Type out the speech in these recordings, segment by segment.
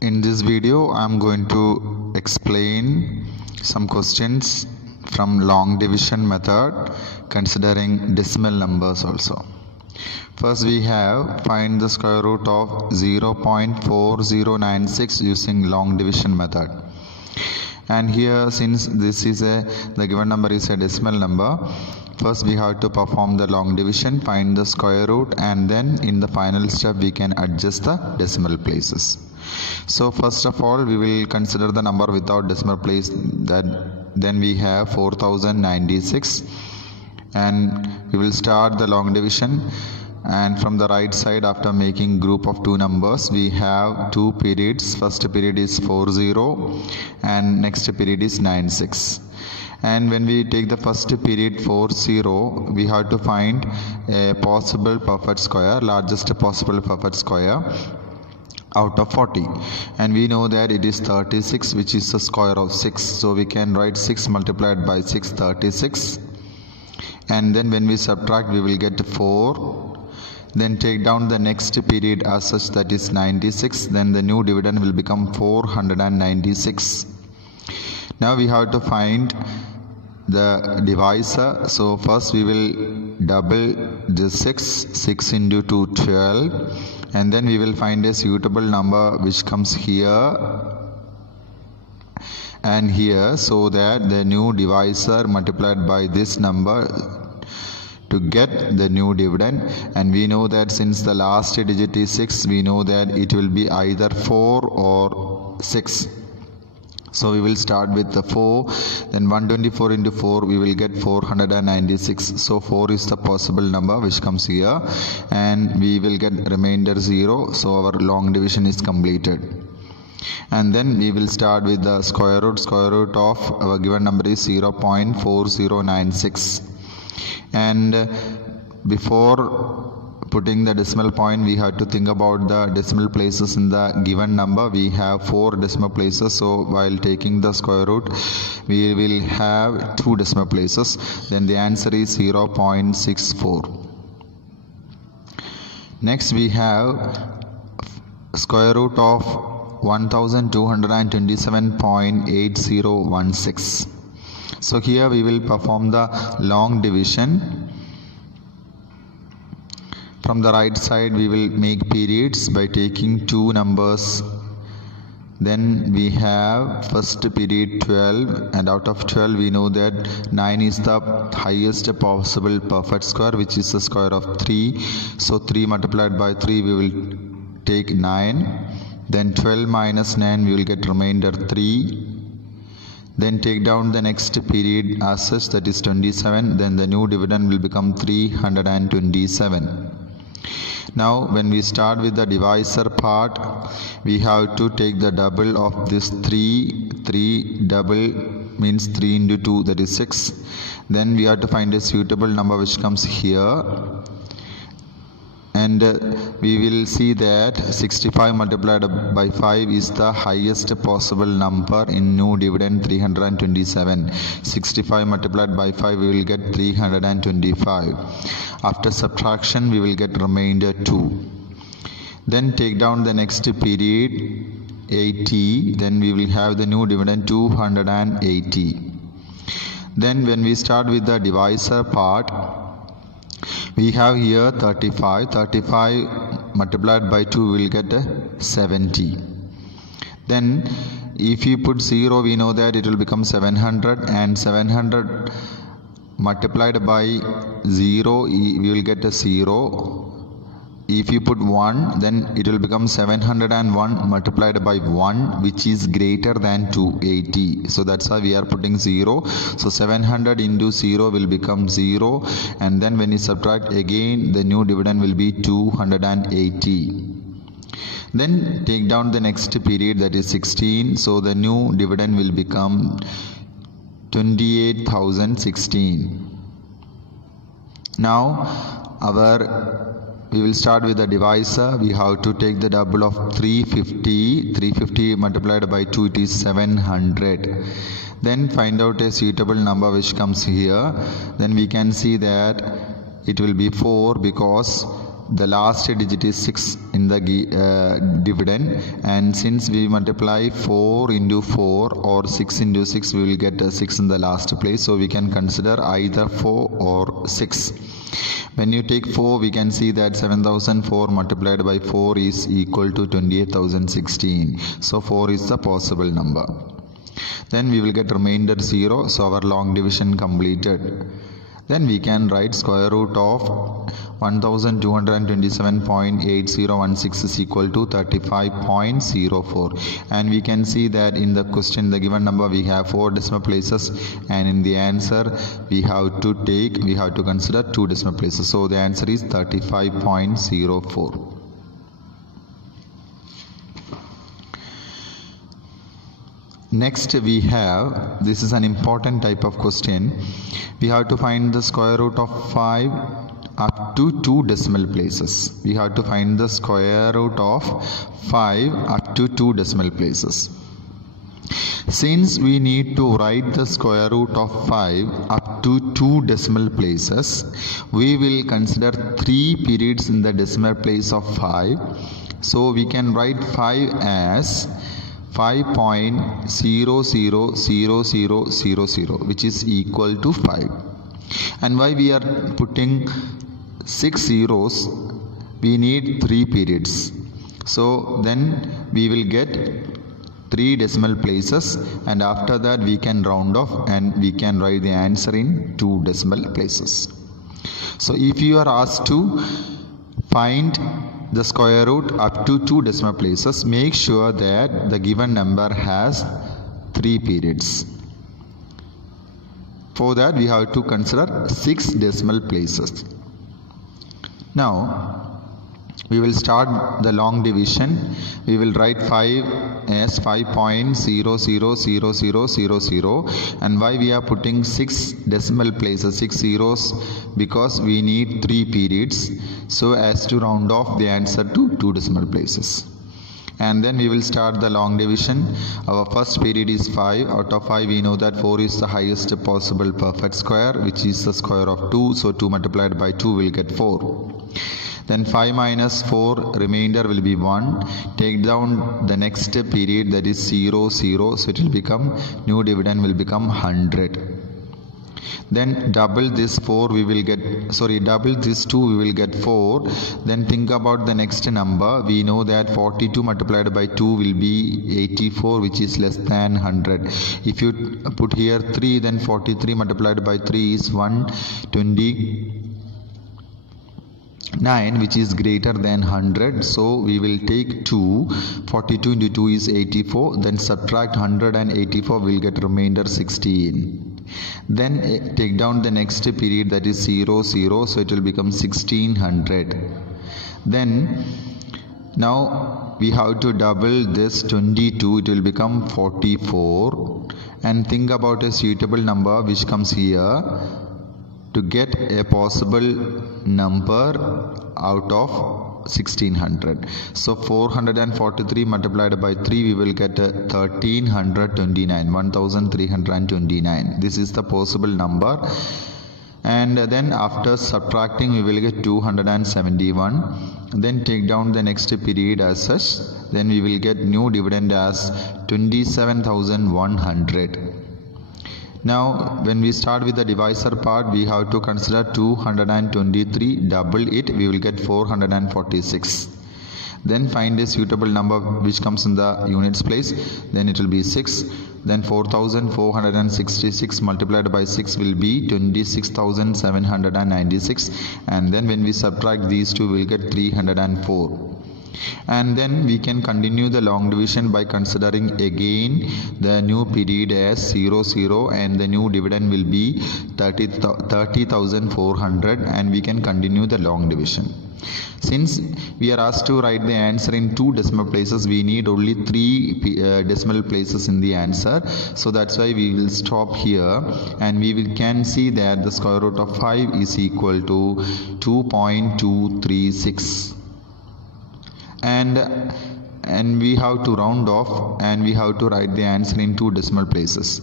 In this video, I am going to explain some questions from long division method considering decimal numbers also. First we have find the square root of 0.4096 using long division method. And here, since this is the given number is a decimal number, first we have to perform the long division, find the square root, and then in the final step we can adjust the decimal places. So first of all, we will consider the number without decimal place. Then we have 4096, and we will start the long division. And from the right side, after making group of two numbers, we have two periods. First period is 40 and next period is 96. And when we take the first period 40, we have to find a possible perfect square, largest possible perfect square out of 40, and we know that it is 36, which is the square of 6. So we can write 6 multiplied by 6, 36, and then when we subtract we will get 4. Then take down the next period as such, that is 96. Then the new dividend will become 496. Now we have to find the divisor. So first we will double the 6 into 2, 12, and then we will find a suitable number which comes here and here, so that the new divisor multiplied by this number to get the new dividend. And we know that since the last digit is 6, we know that it will be either 4 or 6. So we will start with the 4, then 124 into 4, we will get 496. So 4 is the possible number which comes here, and we will get remainder 0. So our long division is completed. And then we will start with the square root. Square root of our given number is 0.4096. And before putting the decimal point, we have to think about the decimal places in the given number. We have 4 decimal places, so while taking the square root we will have 2 decimal places. Then the answer is 0.64. Next we have square root of 1227.8016. so here we will perform the long division. From the right side we will make periods by taking two numbers. Then we have first period 12, and out of 12 we know that 9 is the highest possible perfect square, which is the square of 3. So 3 multiplied by 3 we will take 9. Then 12 minus 9 we will get remainder 3. Then take down the next period as such, that is 27. Then the new dividend will become 327. Now when we start with the divisor part, we have to take the double of this 3. 3 double means 3 into 2, that is 6. Then we have to find a suitable number which comes here, and we will see that 65 multiplied by 5 is the highest possible number in new dividend 327. 65 multiplied by 5 we will get 325. After subtraction we will get remainder 2. Then take down the next period 80. Then we will have the new dividend 280. Then when we start with the divisor part, we have here 35. 35 multiplied by 2 will get 70. Then if you put 0, we know that it will become 700, and 700 multiplied by 0 we will get a 0. If you put 1, then it will become 701 multiplied by 1, which is greater than 280. So that's why we are putting 0. So 700 into 0 will become 0, and then when you subtract again, the new dividend will be 280. Then take down the next period, that is 16. So the new dividend will become 28,016. Now we will start with the divisor. We have to take the double of 350. 350 multiplied by 2, it is 700. Then find out a suitable number which comes here. Then we can see that it will be 4, because the last digit is 6 in the dividend, and since we multiply 4 into 4 or 6 into 6, we will get 6 in the last place, so we can consider either 4 or 6. When you take 4, we can see that 7004 multiplied by 4 is equal to 28,016. So 4 is the possible number. Then we will get remainder 0, so our long division completed. Then we can write square root of 1227.8016 is equal to 35.04, and we can see that in the question, the given number, we have 4 decimal places, and in the answer we have to consider 2 decimal places, so the answer is 35.04. Next we have, this is an important type of question, we have to find the square root of 5 up to 2 decimal places. We have to find the square root of 5 up to 2 decimal places. Since we need to write the square root of 5 up to 2 decimal places, we will consider 3 periods in the decimal place of 5. So we can write 5 as 5.000000, which is equal to 5. And why we are putting 6 zeros? We need 3 periods. So then we will get 3 decimal places, and after that we can round off and we can write the answer in 2 decimal places. So if you are asked to find the square root up to 2 decimal places, make sure that the given number has 3 periods. For that we have to consider 6 decimal places. Now we will start the long division. We will write 5 as 5.000000, and why we are putting 6 decimal places, 6 zeros, because we need 3 periods, so as to round off the answer to 2 decimal places. And then we will start the long division. Our first period is 5. Out of 5 we know that 4 is the highest possible perfect square, which is the square of 2, so 2 multiplied by 2 will get 4. Then 5 minus 4, remainder will be 1. Take down the next period, that is 0, 0. So it will become, new dividend will become 100. Then double this 4, we will get, double this 2, we will get 4. Then think about the next number. We know that 42 multiplied by 2 will be 84, which is less than 100. If you put here 3, then 43 multiplied by 3 is 129, which is greater than 100. So we will take 2. 42 into 2 is 84. Then subtract 100 and 84, we will get remainder 16. Then take down the next period, that is 0, 0. So it will become 1600. Then now we have to double this 22. It will become 44. And think about a suitable number which comes here to get a possible number out of 1600. So 443 multiplied by 3, we will get 1329. This is the possible number. And then after subtracting, we will get 271. Then take down the next period as such. Then we will get new dividend as 27,100. Now when we start with the divisor part, we have to consider 223, double it, we will get 446. Then find a suitable number which comes in the units place, then it will be 6. Then 4466 multiplied by 6 will be 26,796, and then when we subtract these two, we will get 304. And then we can continue the long division by considering again the new period as 0, 0, and the new dividend will be 30,400, and we can continue the long division. Since we are asked to write the answer in 2 decimal places, we need only 3 decimal places in the answer. So that's why we will stop here, and we can see that the square root of 5 is equal to 2.236. And we have to round off, and we have to write the answer in 2 decimal places.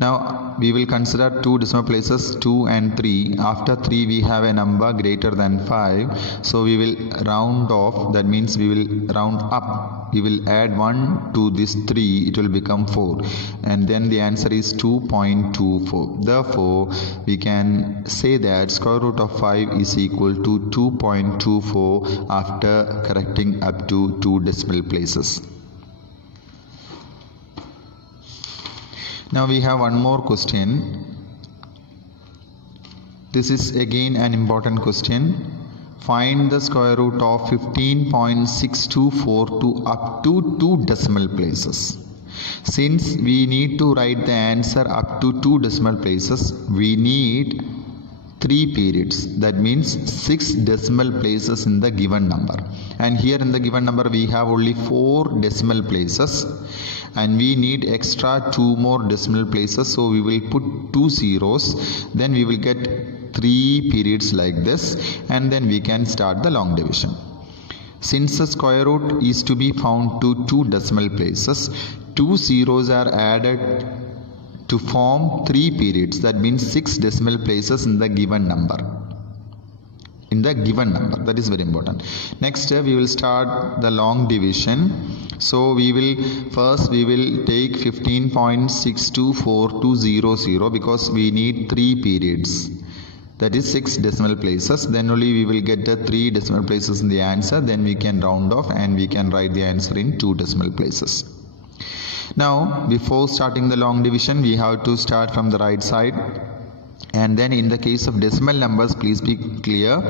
Now we will consider two decimal places 2 and 3. After 3 we have a number greater than 5. So we will round off, that means we will round up. We will add 1 to this 3, it will become 4. And then the answer is 2.24. Therefore, we can say that square root of 5 is equal to 2.24 after correcting up to 2 decimal places. Now we have one more question. This is again an important question. Find the square root of 15.624 to up to 2 decimal places. Since we need to write the answer up to 2 decimal places, we need 3 periods. That means 6 decimal places in the given number. And here in the given number we have only 4 decimal places. And we need extra 2 more decimal places, so we will put 2 zeros, then we will get 3 periods like this, and then we can start the long division. Since the square root is to be found to 2 decimal places, 2 zeros are added to form 3 periods, that means 6 decimal places in the given number. That is very important. Next we will start the long division. So we will take 15.624 to 00 because we need 3 periods, that is 6 decimal places. Then only we will get the 3 decimal places in the answer. Then we can round off and we can write the answer in 2 decimal places. Now before starting the long division, we have to start from the right side. And then in the case of decimal numbers, please be clear.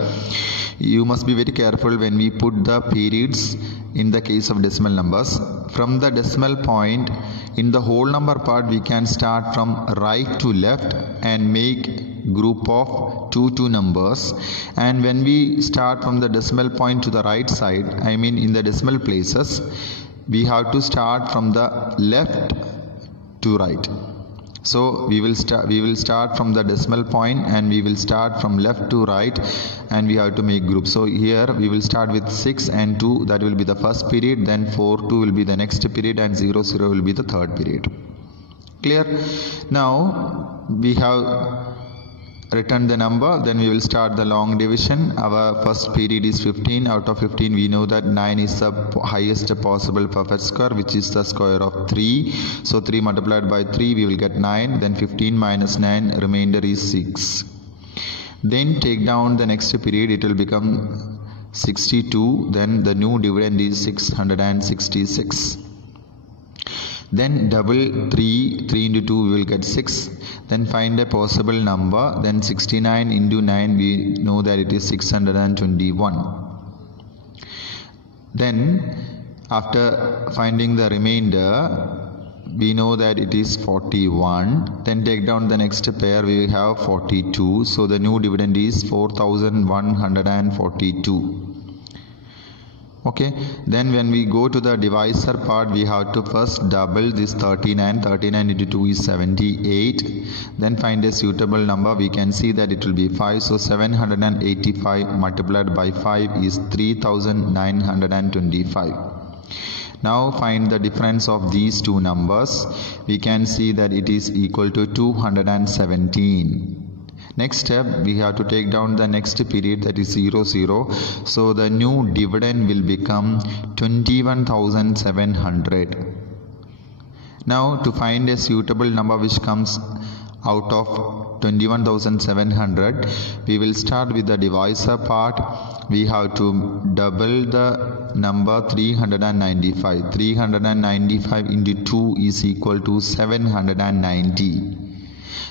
You must be very careful when we put the periods in the case of decimal numbers. From the decimal point, in the whole number part, we can start from right to left and make group of 2 numbers. And when we start from the decimal point to the right side, I mean in the decimal places, we have to start from the left to right. So we will start from the decimal point and we will start from left to right, and we have to make groups. So here we will start with 6 and 2, that will be the first period, then 4, 2 will be the next period, and 0, 0 will be the third period. Clear? Now we have written the number, then we will start the long division. Our first period is 15. Out of 15 we know that 9 is the highest possible perfect square, which is the square of 3. So 3 multiplied by 3 we will get 9. Then 15 minus 9, remainder is 6. Then take down the next period, it will become 62. Then the new dividend is 666. Then double 3 into 2 we will get 6. Then find a possible number. Then 69 into 9 we know that it is 621. Then after finding the remainder, we know that it is 41. Then take down the next pair, we have 42. So the new dividend is 4142. Okay, then when we go to the divisor part, we have to first double this 39. 39 into 2 is 78. Then find a suitable number. We can see that it will be 5. So 785 multiplied by 5 is 3925. Now find the difference of these two numbers. We can see that it is equal to 217. Next step, we have to take down the next period, that is 0, 0. So the new dividend will become 21,700. Now to find a suitable number which comes out of 21,700, we will start with the divisor part. We have to double the number 395. 395 into 2 is equal to 790.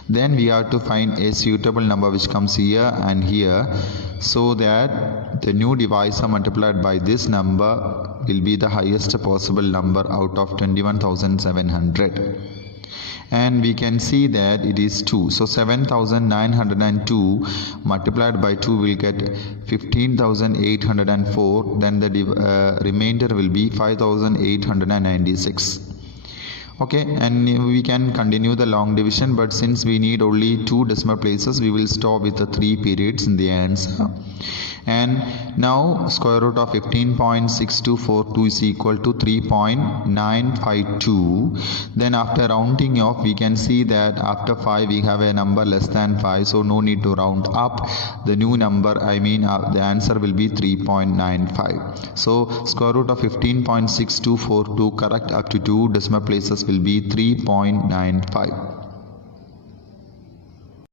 Then we have to find a suitable number which comes here and here, so that the new divisor multiplied by this number will be the highest possible number out of 21,700. And we can see that it is 2. So 7,902 multiplied by 2 will get 15,804. Then the remainder will be 5,896. Okay, and we can continue the long division, but since we need only 2 decimal places, we will stop with the 3 periods in the answer. And now square root of 15.6242 is equal to 3.952. Then after rounding off, we can see that after 5 we have a number less than 5, so no need to round up. The new number, the answer will be 3.95. so square root of 15.6242 correct up to 2 decimal places will be 3.95.